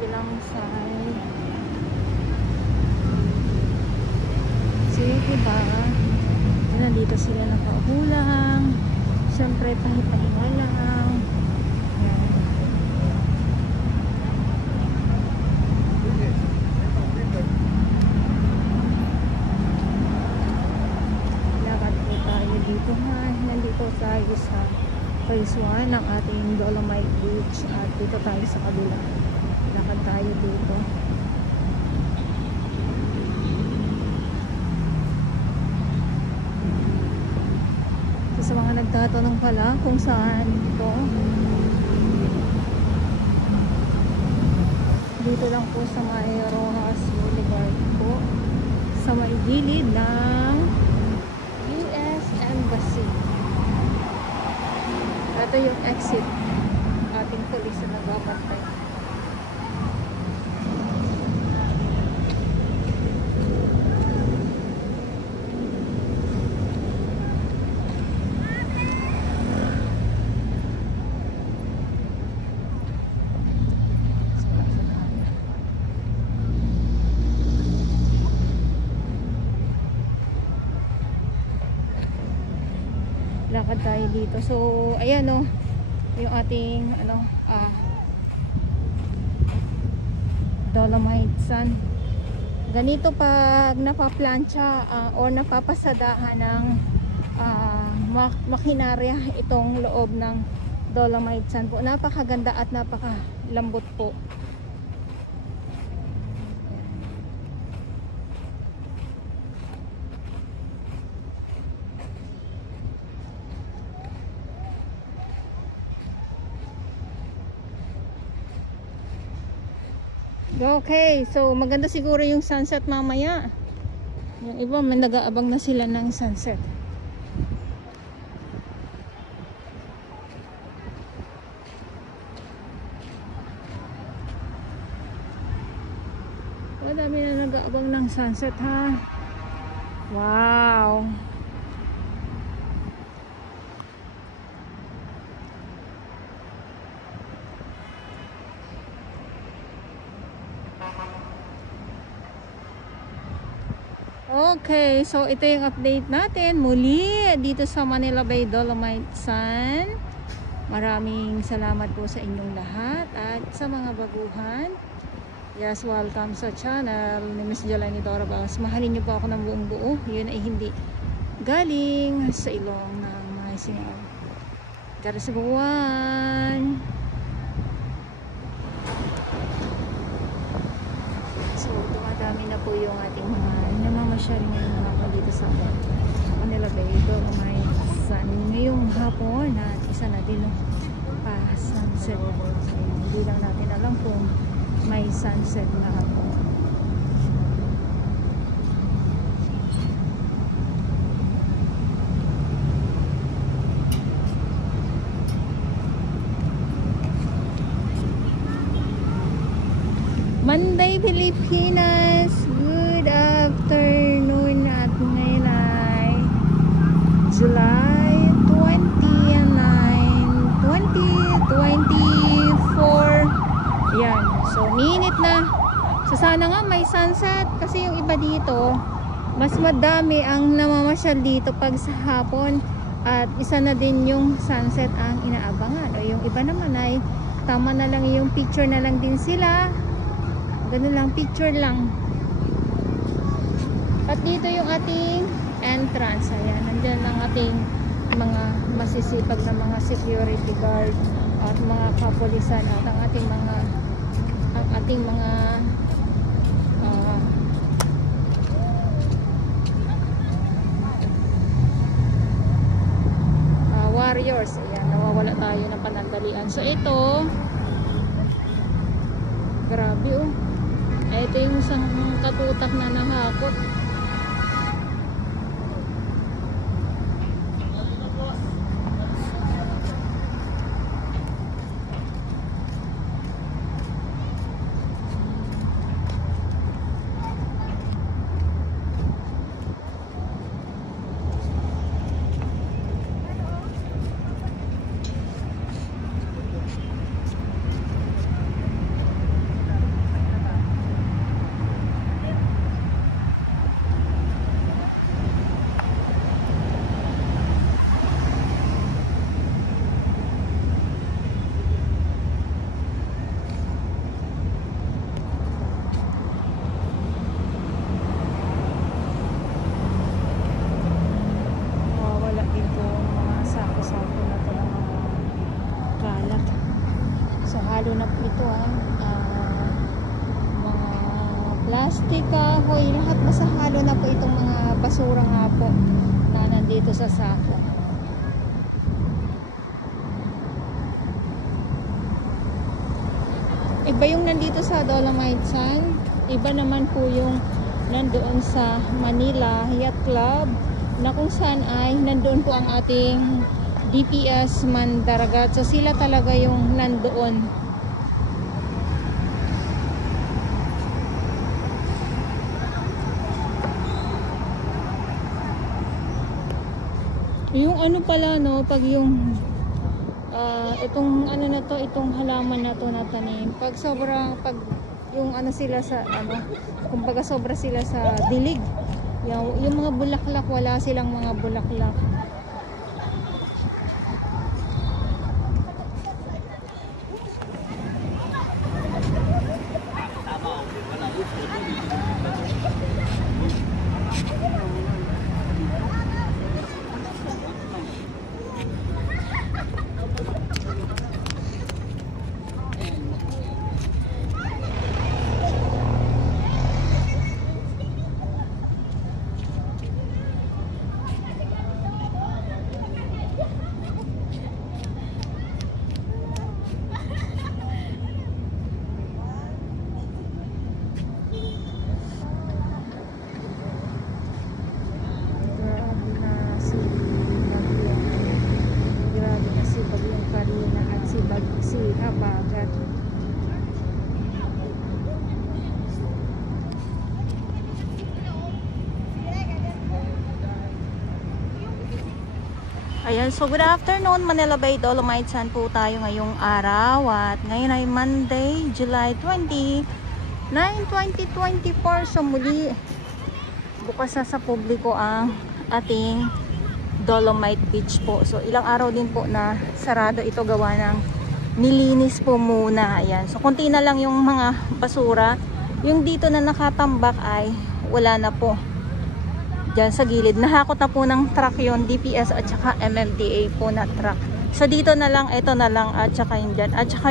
kabilang side. So diba, nandito sila nakaulang. Siyempre pahinga lang. Yan. Lakad po tayo dito ha. Nandito tayo sa phase 1 ng ating Dolomite Beach. At dito tayo sa kabila. Lakad tayo dito. Sa mga nagtatanong pala kung saan ito, dito lang po sa may Rojas Boulevard po, sa may gilid ng US Embassy. Ito yung exit, ating police na nagpapantay. Lakad tayo dito. So, ayan o, yung ating Dolomite Sand. Ganito pag napaplancha or napapasadahan ng makinarya itong loob ng Dolomite Sand po. Napakaganda at napakalambot po. Okay, so maganda siguro yung sunset mamaya. Yung iba, may nag-aabang na sila ng sunset. Madami na nag-aabang ng sunset ha. Wow! Okay, so ito yung update natin muli dito sa Manila Bay Dolomite Sand. Maraming salamat po sa inyong lahat at sa mga baguhan. Yes, welcome sa channel ni Miss Jelani Dorabas. Mahalin niyo po ako ng buong buo. Yun ay hindi galing sa ilong ng mga singaw. Karasubuan. So, dumadami na po yung ating mga namamasyal ngayon mga dito sa Manila Bay Dolomite Sand ngayong hapon at isa na din pa sunset. So, hindi lang natin alam kung may sunset na hapon. Monday, Pilipinas. Good afternoon at ngayon ay July 29, 2024. Yan. So, minute na. So, sana nga may sunset kasi yung iba dito, mas madami ang namamasyal dito pag sa hapon at isa na din yung sunset ang inaabangan. O yung iba naman ay tama na lang yung picture na lang din sila. Ganun lang, picture lang. At dito yung ating entrance. Ayan, nandyan ang ating mga masisipag na mga security guard at mga kapulisan at ang ating mga warriors. Ayan, nawawala tayo ng panandalian. So ito, grabe oh. Ito yung isang katutak na nahakot. basura nga po na nandito sa sako. Iba yung nandito sa Dolomite Sand, iba naman po yung nandoon sa Manila Yacht Club, na kung saan ay nandoon po ang ating DPS Mandaragat. So sila talaga yung nandoon. Yung ano pala, no, pag yung itong ano na to, itong halaman na to na tanim, pag sobrang, pag yung ano sila sa ano, kumbaga sobra sila sa dilig, yung mga bulaklak, wala silang mga bulaklak. Ayan, so good afternoon, Manila Bay Dolomite Sand po tayo ngayong araw at ngayon ay Monday, July 20, 2024. So muli bukas na sa publiko ang ating Dolomite Beach po. So ilang araw din po na sarado ito, gawa ng nilinis po muna. Ayan, so konti na lang yung mga basura. Yung dito na nakatambak ay wala na po. Diyan sa gilid, nahakot na po ng truck yon, DPS at saka MMDA po na truck. So dito na lang, ito na lang at saka yun dyan. At saka